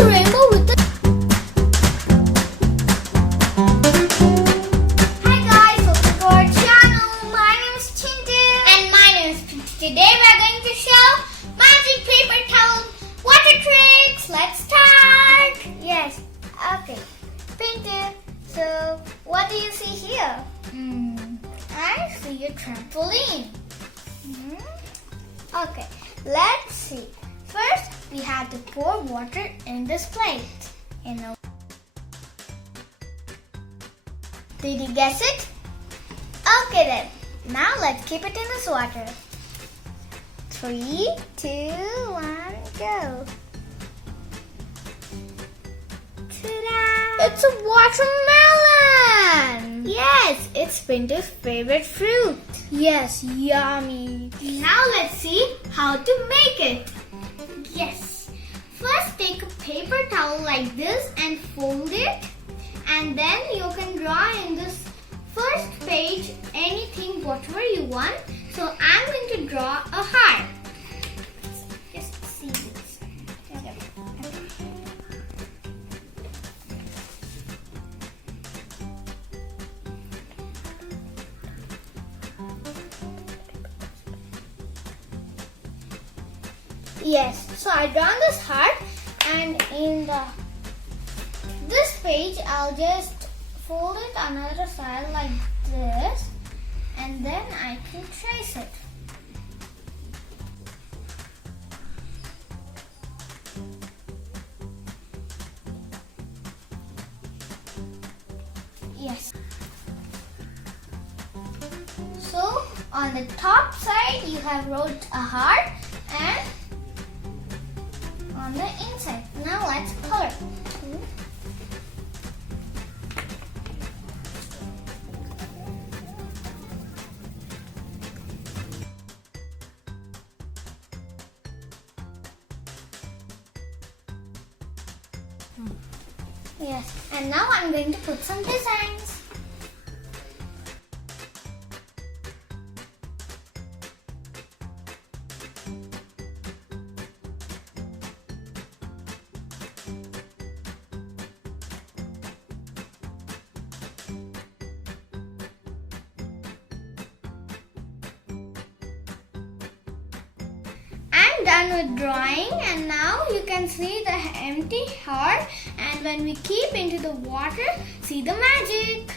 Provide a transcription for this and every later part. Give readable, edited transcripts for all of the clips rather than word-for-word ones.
a rainbow with the... Hi guys, welcome to our channel. My name is Chintu. And my name is Pintu. Today we are going to show magic paper towel water tricks. Let's start. Yes, okay. Pintu, so what do you see here? I see a trampoline. Okay, let's see. First, we have to pour water in this plate. Did you guess it? Okay then. Now let's keep it in this water. 3, 2, 1, go. Ta-da! It's a watermelon! Yes, it's Pintu's favorite fruit. Yes, yummy. Now let's see how to make it. Yes. First take a paper towel like this and fold it. And then you can draw in this first page anything, whatever you want. So I'm going to draw a heart. Just see this. Yes, so I drawn this heart, and in this page I'll just fold it another side like this, and then I can trace it. Yes. So on the top side you have wrote a heart, and on the inside. Now let's color. Yes, and now I'm going to put some designs. I'm done with drawing, and now you can see the empty heart, and when we keep into the water, see the magic.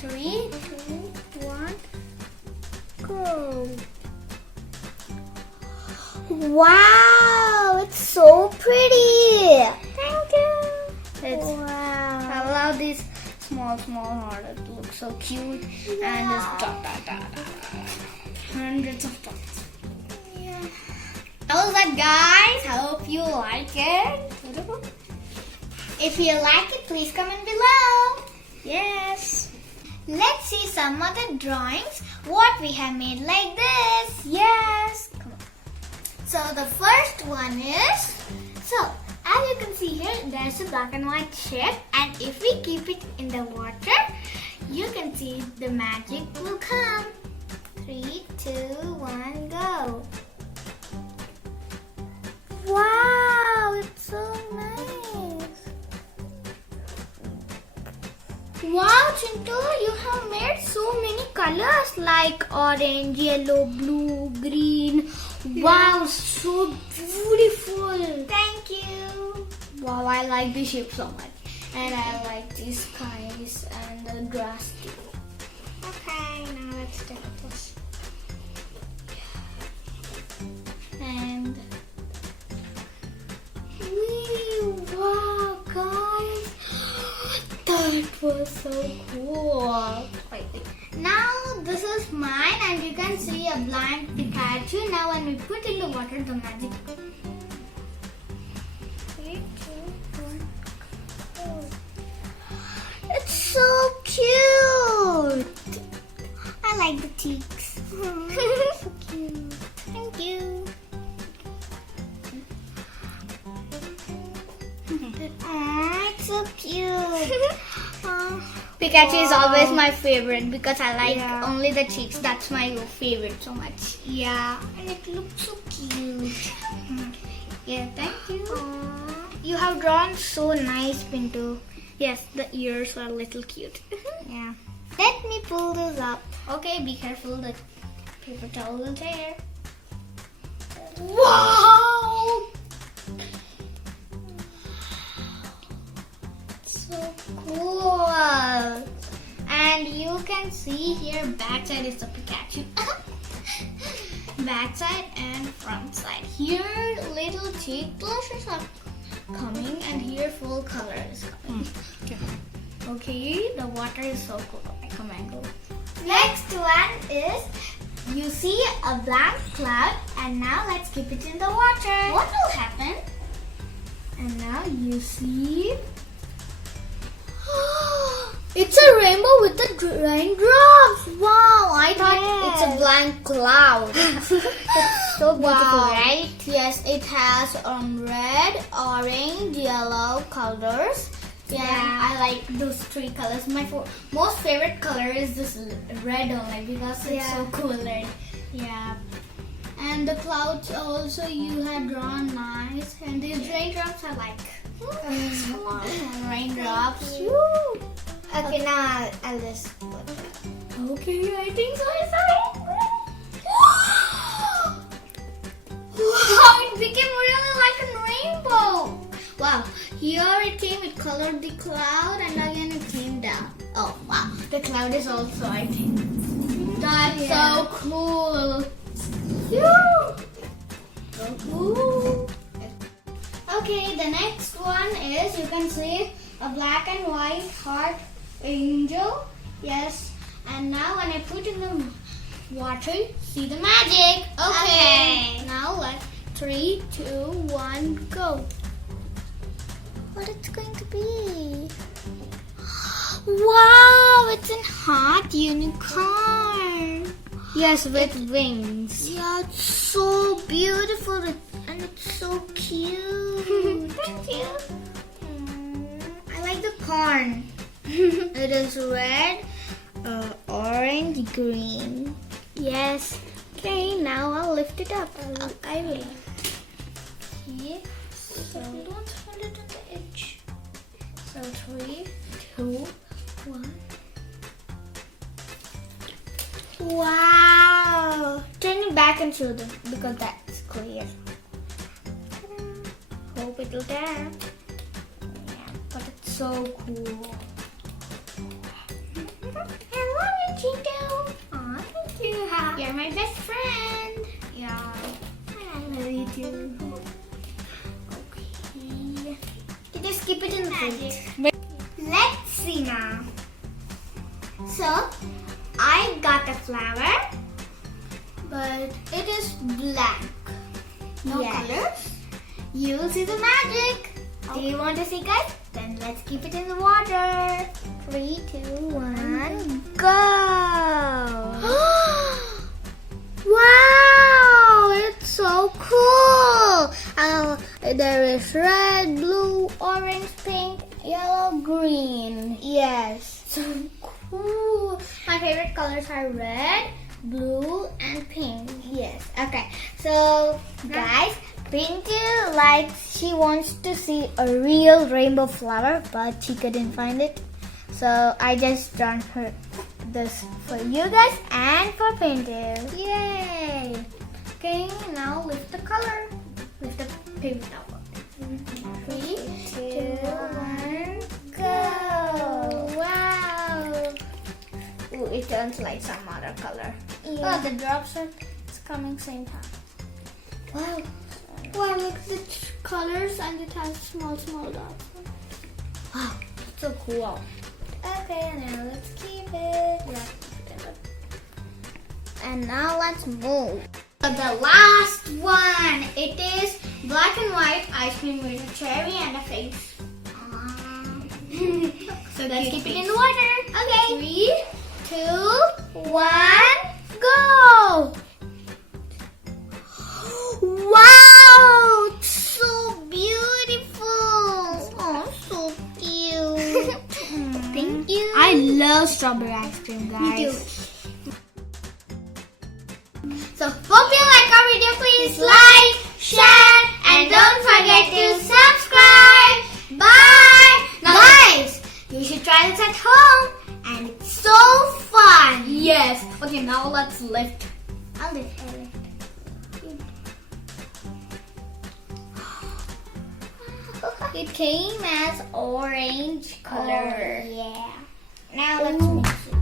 3, 2, 1, go. Wow, it's so pretty. Thank you. Wow. I love these small hearts. It looks so cute. Wow. And this dot. Hundreds of dots. How was that, guys? I hope you like it. If you like it, please comment below. Yes. Let's see some of the drawings. What we have made like this. Yes. Come on. So the first one is, as you can see here, there's a black and white shape, and if we keep it in the water, you can see the magic will come. 3, 2, 1, go. Wow, it's so nice. Wow, Chintu, you have made so many colors like orange, yellow, blue, green. Wow, so beautiful. Thank you. Wow, I like the shape so much. And I like these skies and the grass too. Okay, now let's take a push. And wow, guys, that was so cool. Now this is mine, and you can see a blank Pikachu. Now when we put in the water, the magic. 3, 2, 1, go. It's so cute. I like the cheeks. So cute. Thank you. It's so cute. Pikachu is always my favorite because I like only the cheeks. That's my favorite so much. Yeah, and it looks so cute. Yeah, thank you. You have drawn so nice, Pinto. Yes, the ears are a little cute. Yeah. Let me pull this up. Okay, be careful. The paper towel will tear. Wow! So cool. And you can see here, backside is the Pikachu. Backside and front side. Here, little cheek blushes are coming, and here, full color is coming. Okay, the water is so cool. Like a mango. Next one is, you see a blank cloud, and now let's keep it in the water. What will happen? And now you see, It's a rainbow with the raindrops. Wow, I thought it's a blank cloud. it's so beautiful, Wow. right? Yes, it has red, orange, yellow colors. Yeah, I like those three colors. My most favorite color is this red only because it's so cooler. Yeah. And the clouds also you had drawn nice. And these raindrops are like small raindrops. Woo. Okay, now I'll just put it. Okay, I think so. Wow, it became really like a rainbow. Wow, here it came, it colored the cloud, and again it came down. Oh, wow, the cloud is also, I think. That's so cool. So cool. Okay, the next one is, you can see a black and white heart angel. Yes, and now when I put in the water, see the magic. Okay. Now let's 3, 2, 1, go. What it's going to be? Wow, it's a hot unicorn. Yes, with wings. Yeah, it's so beautiful and it's so cute. Thank you. I like the corn. It is red, orange, green. Yes. Okay, now I'll lift it up. I will. Okay, so don't hold it on the edge. So 3, 2, 1. Wow! Turn it back and show them because that's clear. Hope it'll turn. Yeah, but it's so cool. I love you, Chinto. Aw, thank you. You're my best friend. Yeah. I love you too. Okay. You just keep it in the fridge. Let's see now. So, I got a flower, but it is blank. No colors. You'll see the magic. Do you want to see, guys? Then let's keep it in the water. 3, 2, 1, go! Wow, it's so cool. There is red, blue, orange, pink, yellow, green. Yes. So cool. My favorite colors are red, blue, and pink. Yes. Okay. So, guys, Pinto she wants to see a real rainbow flower, but she couldn't find it. So I just drawn her this for you guys and for Pinto. Yay! Okay, now lift the color. Lift the paper towel. 3, 2, 1, go! Wow! Ooh, it turns like some other color. Yeah. Oh, the drops are coming same time. Wow. Wow, look at the colors and it has small dots. Wow, so cool. Okay, now let's keep it. And now let's move. The last one. It is black and white ice cream with a cherry and a face. So let's keep it in the water. Okay. 3, 2, 1, go! Wow! It's so beautiful. Oh, so cute. Thank you. I love strawberry ice cream, guys. Me too. So hope you like our video. Please like, share, and don't forget to subscribe. it's at home and it's so fun. Yes. Okay, now let's lift. I'll lift. It came as orange color. Oh, yeah. Now let's mix it.